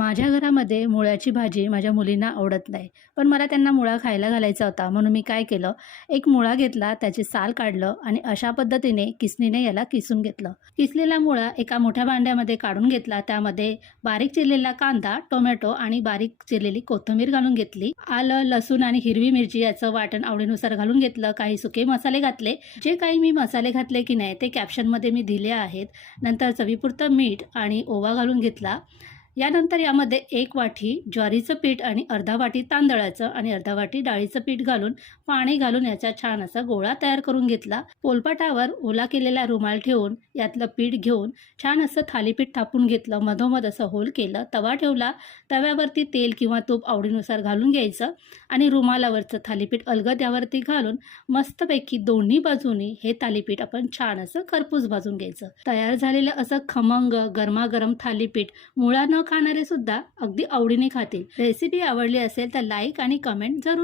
माझ्या घरामध्ये मुळ्याची भाजी माझ्या मुलींना आवडत नाही. पण मला त्यांना मुळा खायला घालायचा होता. म्हणून मी काय केलं? एक मुळा घेतला त्याचे साल काढलं आणि अशा पद्धतीने किसणीने याला किसून घेतलं. किसलेला मुळा एका मोठ्या भांड्यामध्ये काढून घेतला. त्यामध्ये बारीक चिरलेला कांदा टोमॅटो आणि बारीक चिरलेली कोथिंबीर घालून घेतली. आलं लसूण आणि हिरवी मिरची याचं वाटण आवडीनुसार घालून घेतलं. काही सुके मसाले घातले. जे काही मी मसाले घातले की नाही ते कॅप्शनमध्ये मी दिले आहेत. नंतर चवीपुरतं मीठ आणि ओवा घालून घेतला. यानंतर यामध्ये एक वाटी ज्वारीचं पीठ आणि अर्धा वाटी तांदळाचं आणि अर्धा वाटी डाळीचं पीठ घालून पाणी घालून याचा छान असा गोळा तयार करून घेतला. पोलपाटावर ओला केलेला रुमाल ठेवून यातलं पीठ घेऊन छान असं थालीपीठ थापून घेतलं. मधोमध असं होल केलं. तवा ठेवला. तव्यावरती तेल किंवा तूप आवडीनुसार घालून घ्यायचं आणि रुमालावरचं थालीपीठ अलगद यावरती घालून मस्तपैकी दोन्ही बाजूनी हे थालीपीठ आपण छान असं खरपूस भाजून घ्यायचं. तयार झालेलं असं खमंग गरमागरम थालीपीठ मुळा न खाणारे सुद्धा अगदी आवडीने खातील. रेसिपी आवडली असेल तर लाईक आणि कमेंट जरूर